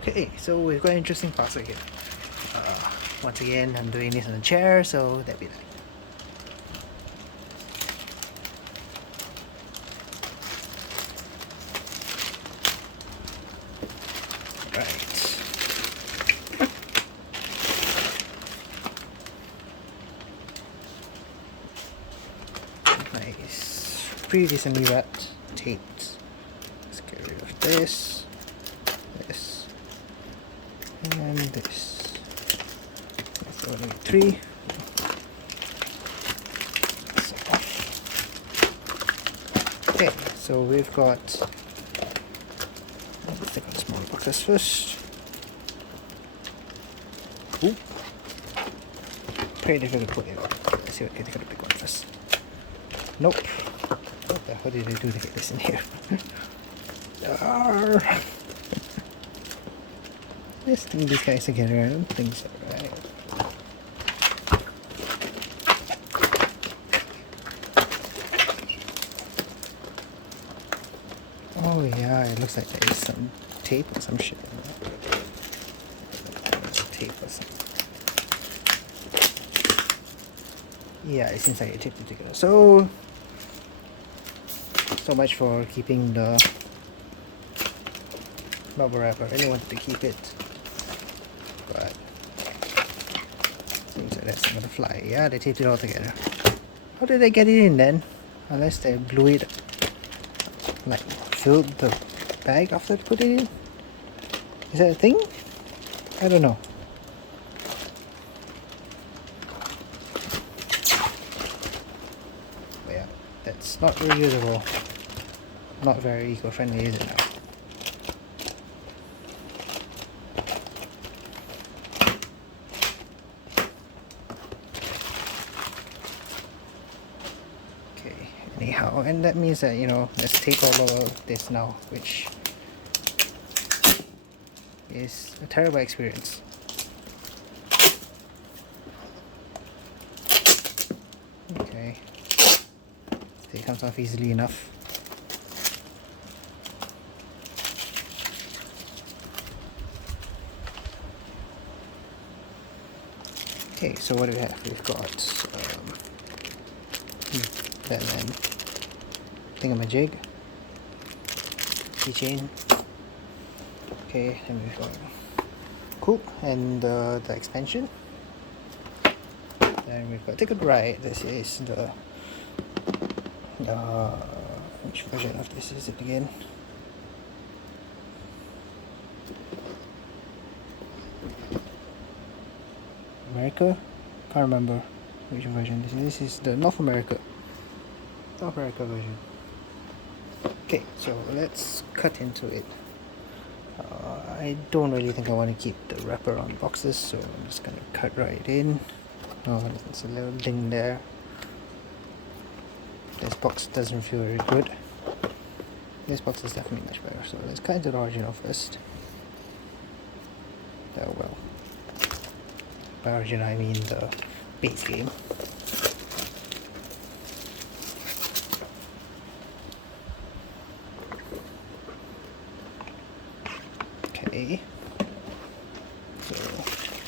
Okay, so we've got an interesting puzzle here. Once again, I'm doing this on a chair, so that'd be that. Right. Nice. Pretty decently wrapped, taped. Let's get rid of this, this, and this. That's only three. Okay, so we've got. Let's take out the small boxes first. Ooh. Pretty difficult to put it on. Let's see what I take out the big one first. Nope. What the hell did I do to get this in here? Let's think these guys together. I don't think so, right? Oh yeah, it looks like there is some tape or some shit on there. Tape or something. Yeah, it seems like it taped it together. So much for keeping the bubble wrap. I really wanted to keep it, but seems like that's gonna fly. Yeah, they taped it all together. How did they get it in then? Unless they blew it, like filled the bag after they put it in? Is that a thing? I don't know. But yeah, that's not reusable. Not very eco-friendly, is it now? Okay, anyhow, and that means that, you know, let's take all of this now, which is a terrible experience. Okay, it comes off easily enough. Okay, so what do we have? We've got Batman thingamajig, keychain. Okay, and we've got coup and the expansion. Then we've got Ticket Ride. This is the which version of this is it again? America? Can't remember which version this is. This is the North America version. Okay, so let's cut into it. I don't really think I want to keep the wrapper on boxes, so I'm just gonna cut right in. Oh, there's a little ding there. This box doesn't feel very good. This box is definitely much better, so let's cut into the original first. Oh well. By original I mean the base game. Okay. So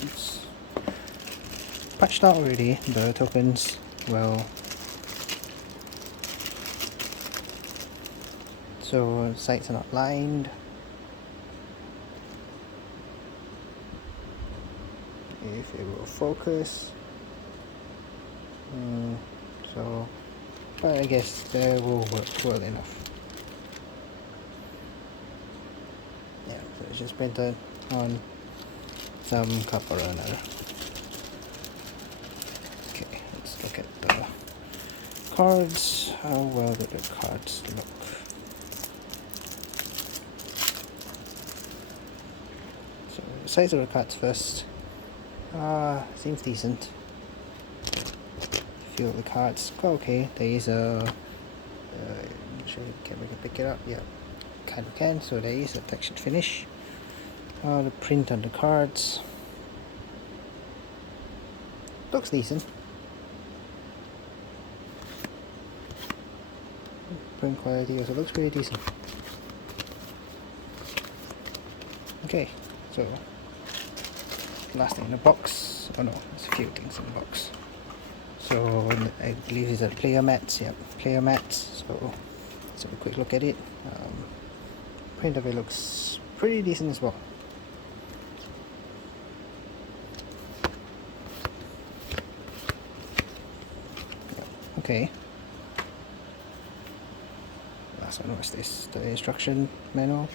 it's patched out already, the tokens. Well, so sites are not lined. If it will focus, so, but I guess that will work well enough. Yeah, so it's just printed on some cup or another. Okay, let's look at the cards. How well do the cards look? So the size of the cards first. Seems decent. Feel the cards okay. There is a sure we can pick it up. Yeah, kind of can. So there is a textured finish. The print on the cards looks decent. Print quality also looks pretty decent. Okay, So last thing in the box, oh no, there's a few things in the box. So I believe these are player mats, yep, player mats. So let's have a quick look at it. Print of it looks pretty decent as well. Yep. Okay. Last one was this, the instruction manual.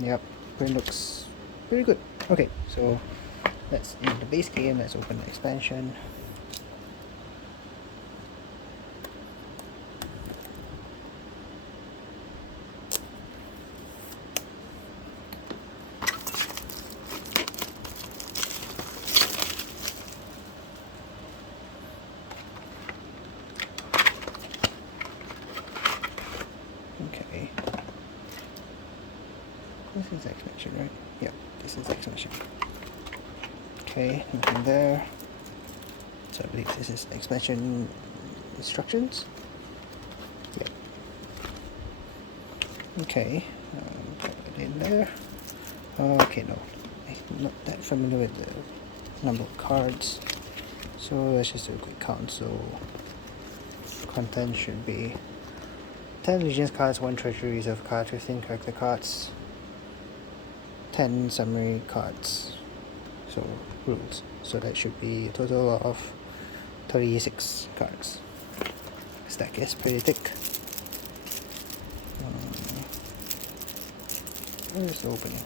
Yep, print looks pretty good. Okay, so that's in the base game. Let's open the expansion. Okay. This is expansion, right? Yep, this is expansion. Okay, nothing there. So I believe this is expansion instructions. Yep. Okay, put it in there. Okay, no, I'm not that familiar with the number of cards. So let's just do a quick count. So content should be 10 Legion's cards, 1 Treasury Reserve card, 15 character cards, 10 summary cards. So rules. So that should be a total of 36 cards. Stack is pretty thick. Where's the opening?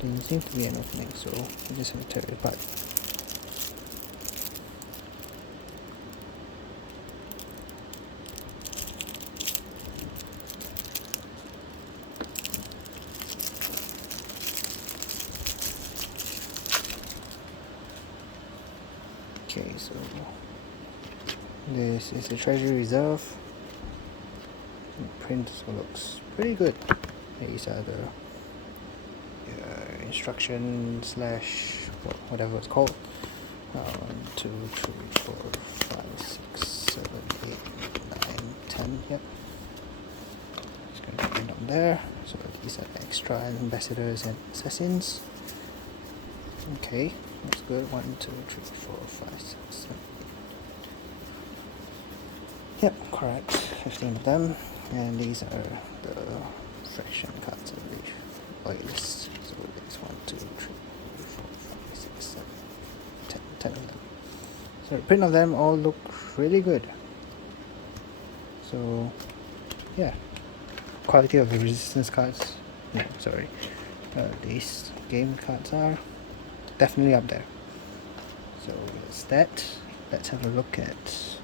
Doesn't seem to be an opening, so I just have to tear it apart. Okay, so this is the Treasury Reserve. The print looks pretty good. These are the instruction slash whatever it's called. 1, 2, 3, 4, 5, 6, 7, 8, 9, 10. Yep. Just going to print on there. So these are extra ambassadors and assassins. Okay, that's good. 1, 2, 3, 4, 5, 6, 7. Yep, correct. 15 of them. And these are the fraction cards, I believe. Loyalists. So there's 1, 2, 3, 4, 5, 6, 7, 10 of them. So the print of them all look really good. So yeah, quality of the resistance cards. No, sorry. These game cards are definitely up there. So that's that. Let's have a look at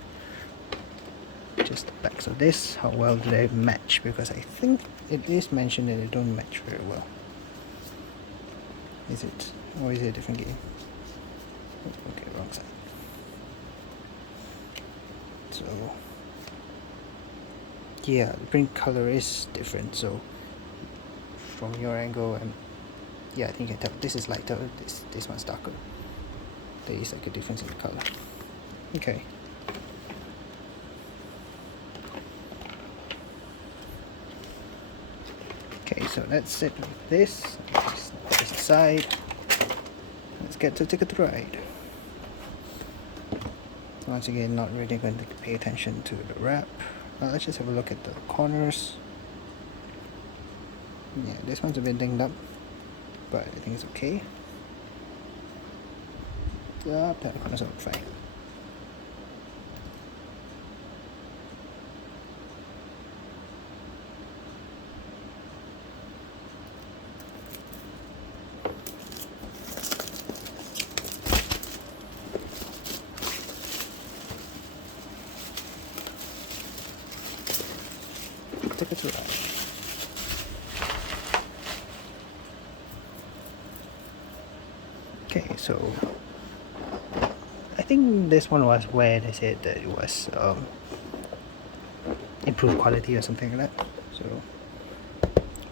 just the backs of this. How well do they match? Because I think it is mentioned that they don't match very well. Is it? Or is it a different game? Okay, wrong side. So yeah, the print color is different. So from your angle, and yeah, I think you can tell this is lighter. This one's darker. There is like a difference in the color. Okay. Okay, so that's it with this. This aside. Let's get to Ticket to Ride. Once again, not really going to pay attention to the wrap. Let's just have a look at the corners. Yeah, this one's a bit dinged up, but I think it's okay. The corners are fine. Ticket to Ride. Okay, so I think this one was where they said that it was improved quality or something like that. So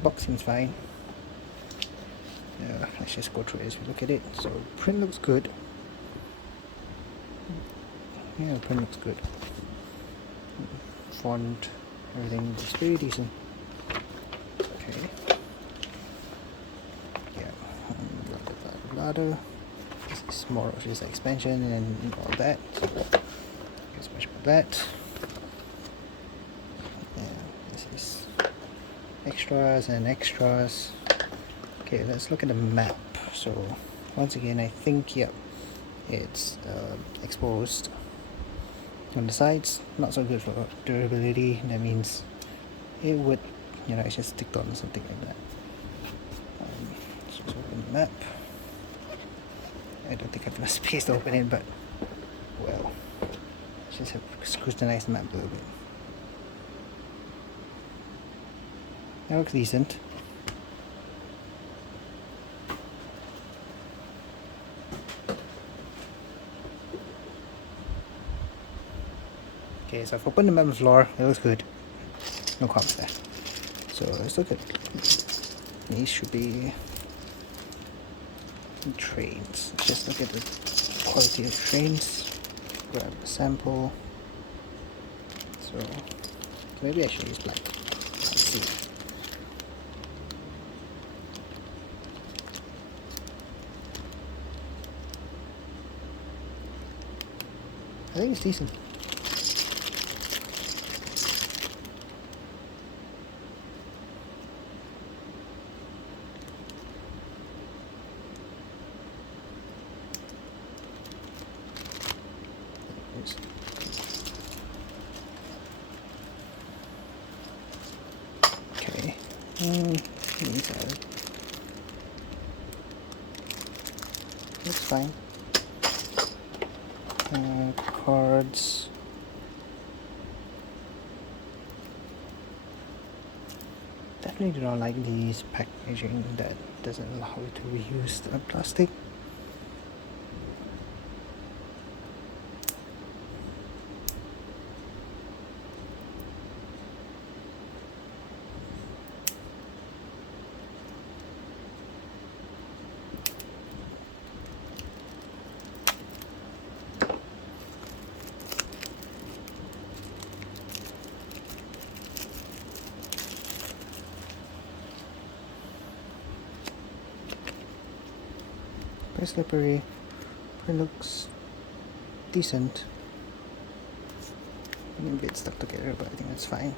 box seems fine. Let's just go through it as we look at it. So print looks good. Yeah, print looks good. Font, everything looks pretty decent. Okay. Yeah. Blah, blah, blah. This is more of just expansion and all that. So let's much about that. And this is extras and extras. Okay, let's look at the map. So once again, I think, yep, it's exposed on the sides. Not so good for durability. That means it would, it's just stick on something like that. Let's just open the map. I don't think I have enough space to open it, but well, let's just have scrutinize the map a little bit. That looks decent. Okay, so I've opened the map on the floor. It looks good. No comments there. So let's look at these. Should be trains. Let's just look at the quality of trains. Grab a sample. So maybe I should use black. Let's see. I think it's decent. Okay. Looks fine. Cards. Definitely do not like these packaging that doesn't allow you to reuse the plastic. Very slippery. It looks decent. A bit stuck together, but I think that's fine.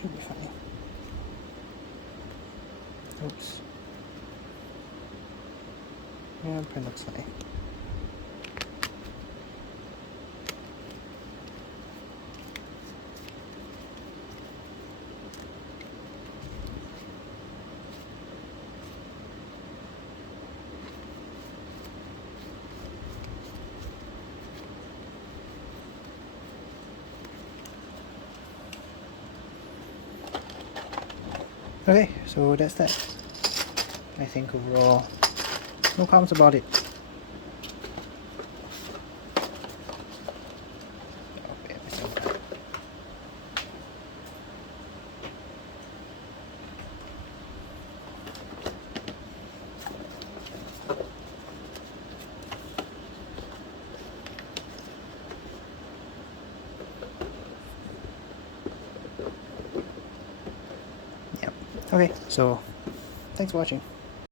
Should be fine. Oops. Yeah, print looks fine. Okay, so that's that. I think overall, no comments about it. Okay, so thanks for watching.